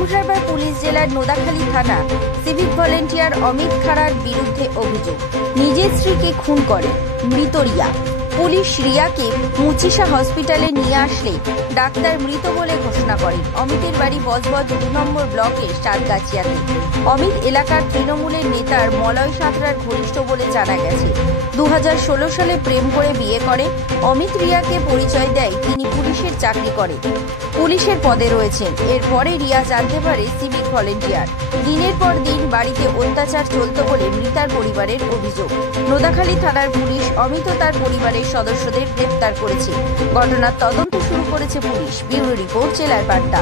Diamond Harbour police জেলার নোদাখালী থানা civic volunteer Amit খাড়ার বিরুদ্ধে অভিযোগ, নিজের স্ত্রীকে খুন করে মৃত রিয়া। পুলিশ রিয়াকে মুচিসা হসপিটালে নিয়ে আসলে ডাক্তার মৃত বলে ঘোষণা করেন। অমিতের বাড়ি বজবজ 2 নম্বর ব্লকের সাতগাছিয়াতে। অমিত এলাকার তৃণমূলের নেতার মলয় সাঁতরার ঘনিষ্ঠ বলে জানা গেছে। 2016 সালে প্রেম করে বিয়ে করে। অমিত রিয়াকে পরিচয় দেয় তিনি পুলিশের চাকরি করে, পুলিশের পদে রয়েছেন। এরপরে রিয়া জানতে পারে সিভিক ভলেন্টিয়ার। দিনের পর দিন বাড়িতে অত্যাচার চলত বলে মৃতার পরিবারের অভিযোগ। নোদাখালী থানার পুলিশ অমিত ও তার পরিবারের সদস্যদের গ্রেফতার করেছে। ঘটনার তদন্ত শুরু করেছে পুলিশ। ব্যুরো রিপোর্ট, জেলার বার্তা।